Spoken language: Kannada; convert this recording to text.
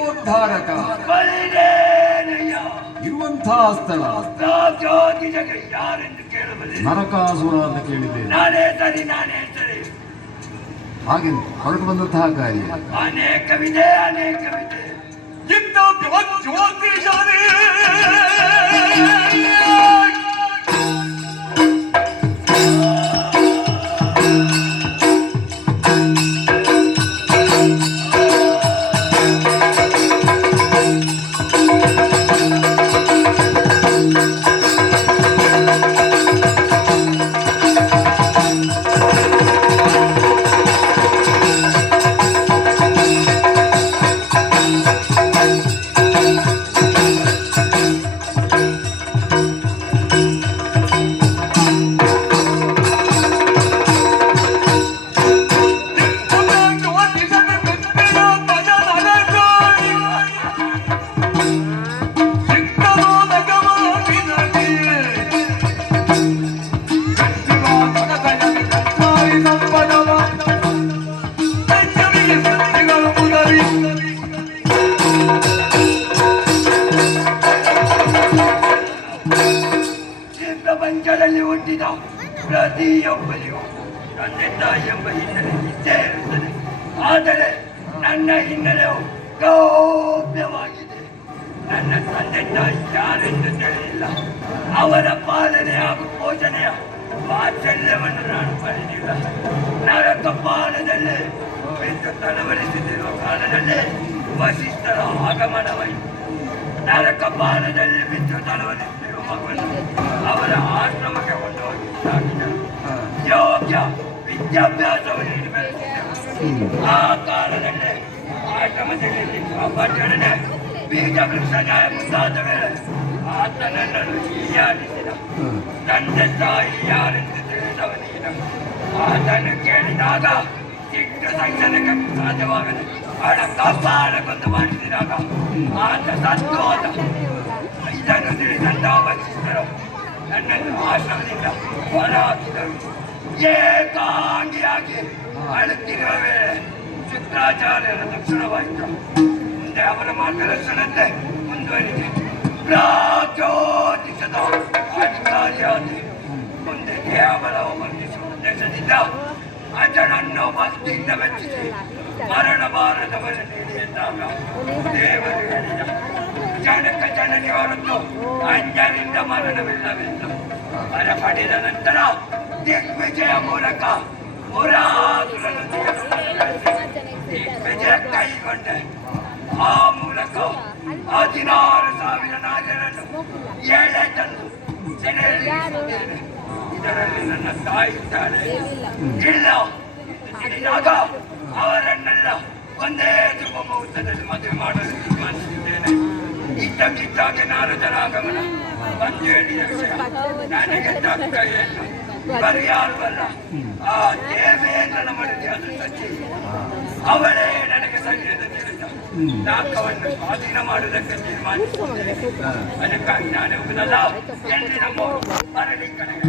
ಲೋಕೋದ್ಧಾರಕ ಇರುವಂತಹ ಸ್ಥಳ ಯಾರೆಂದು ಕೇಳಬಲ್ಲ ನರಕಾಸುರ ಅಂತ ಕೇಳಿದೆ. ನಾನೇ ಸರಿ ಹಾಗೆ ಹೊರಟು ಬಂದಂತಹ ಕಾರ್ಯ ಅನೇಕವಿದೆ ಇಂಥ ಜ್ಯೋತಿಷಾನೇ ಪ್ರಪಂಚದಲ್ಲಿ ಹುಟ್ಟಿದ ಪ್ರತಿಯೊಬ್ಬರಿಗೂ ತಂದೆ ತಾಯಿ ಎಂಬ ಹಿನ್ನೆಲೆ ಇದ್ದೇ ಇರುತ್ತದೆ. ಆದರೆ ನನ್ನ ಹಿನ್ನೆಲೆಯು ಗೌಪ್ಯವಾಗಿದೆ. ನನ್ನ ತಂದೆ ತಾಯಿ ಯಾರೆಂದು ತಿಳಿದಿಲ್ಲ. ಅವರ ಪಾಲನೆ ಹಾಗೂ ಪೋಷಣೆಯ ವಾತ್ಸಲ್ಯವನ್ನು ನಾನು ಪಡೆದಿಲ್ಲ. ನರಕ ಪಾಲದಲ್ಲಿ ಬಿದ್ದು ತಳವಳಿಸುತ್ತಿರುವ ಕಾಲದಲ್ಲಿ ವಸಿಷ್ಠರ ಆಗಮನವಾಯಿತು. ನರಕ ಪಾಲದಲ್ಲಿ ಬಿದ್ದು ತಳವಳಿಸುತ್ತಿರುವ ಮಗನು ಅವರ ಆಶ್ರಮಕ್ಕೆ ಕೊಂಡೋಗಿ ಸಾಕಿದರು. ಯೋಗ್ಯ ವಿದ್ಯಾಭ್ಯಾಸವನ್ನು ಬೆಳೆಸಿದರು. ಆ ಕಾಲದಲ್ಲಿ ಆಶ್ರಮದಲ್ಲಿ ಕಾಪಾಡಣೆ ಬೀಜ ವೃಕ್ಷ ನ್ಯಾಯ ಮುಂದಾದ ಮೇಲೆ ಆತನನ್ನು ಹೀಯಾಡಿಸಿದ. ತಂದೆ ತಾಯಿ ಯಾರೆಂದು ತಿಳಿದವನೀನ. ಆತನು ಕೇಳಿದಾಗ ಚಿಕ್ಕ ಸಂಚಲನಕ್ಕೆ ಸಾಧ್ಯವಾಗದೆ ಹಣ ಕಪಾಲಕ್ಕೊಂದು ಮಾಡಿಸಿದಾಗ ಆತ ಸತ್ತೋದ. ಇದನ್ನು ತಿಳಿದಂತ ವಸಿಷ್ಠರು ನನ್ನನ್ನು ಆಶ್ರಮದಿಂದ ಹೊರಹಾಕಿದರು. ಏಕಾಂಗಿಯಾಗಿ ಅಳುತ್ತಿರುವ ವೇಳೆ ಶುಕ್ರಾಚಾರ್ಯರ ದರ್ಶನವಾಯಿತು. ಮುಂದೆ ಅವರ ಮಾರ್ಗದರ್ಶನಂತೆ ಮುಂದುವರಿದೆ. ಪ್ರಾಚೋದಿಸದ ಅಧಿಕಾರಿಯಾಗಿ ಮುಂದೆ ಕೇವಲವು ವರ್ಣಿಸುವ ಉದ್ದೇಶದಿಂದ ಅಜನನ್ನು ಭಕ್ತಿಯಿಂದ ಮೆಚ್ಚಿಸಿ ಮರಣ ಬಾರದವರು ನೀಡಿ ಎಂದಾಗ ದೇವರು ಹೇಳಿದ. ಜನಕ್ಕೆ ಹೊರತು ಅಂಜನಿಂದ ಮರಣವಿಲ್ಲವೆಂದು ವರ ಪಡೆದ ನಂತರ ದಿಗ್ವಿಜಯ ಮೂಲಕ ಮುರಾಸುರನೊಂದಿಗೆ ದಿಗ್ವಿಜಯ ಕೈಗೊಂಡೆ. ಆ ಮೂಲಕ 16,000 ನಾಗರನ್ನು ಏಳೆ ತಂದು ಸೆರೆಯಲ್ಲಿರಿಸಿದ್ದೇನೆ. ಇದರಲ್ಲಿ ನನ್ನ ತಾಯಿ ಇದ್ದಾಳೆ ಇಲ್ಲ ತಿಳಿದಾಗ ಅವರನ್ನೆಲ್ಲ ಒಂದೇ ಶುಭ ಮುಹೂರ್ತದಲ್ಲಿ ಮದುವೆ ಮಾಡಲು ತೀರ್ಮಾನಿಸಿದ್ದೇನೆ. ಇದ್ದಕ್ಕಿದ್ದಾಗೆ ನಾರದರ ಆಗಮನ ಬಂದು ಹೇಳಿದ ವಿಷಯ ನನಗೆ ತಕ್ಕ ಏನು ಬರೆಯಾಲ್ವಲ್ಲ. ಆ ದೇವೇಂದ್ರನ ಮಡದಿ ಅದು ಸಚ್ಚಿ ಅವಳೇ ನನಗೆ ಸರಿಯಾದ ತಿಳಿದ ನಾಕವನ್ನು ಸ್ವಾಧೀನ ಮಾಡುವುದಕ್ಕೆ ತೀರ್ಮಾನಿಸಿದ್ದೇನೆ. ಅದಕ್ಕಾಗಿ ನಾನು ಹೋಗುದಲ್ಲ ಎಲ್ಲಿ ನಮ್ಮ ಮರಳಿ ಕಡೆಗೆ